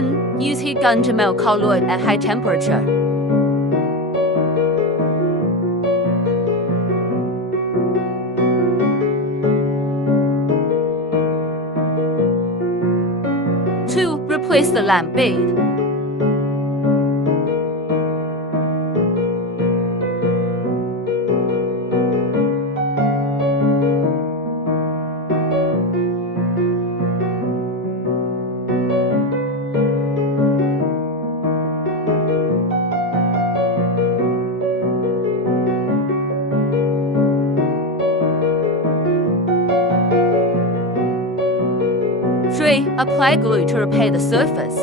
1. Use heat gun to melt colloid at high temperature. 2. Replace the lamp bead. 3. Apply glue to repair the surface.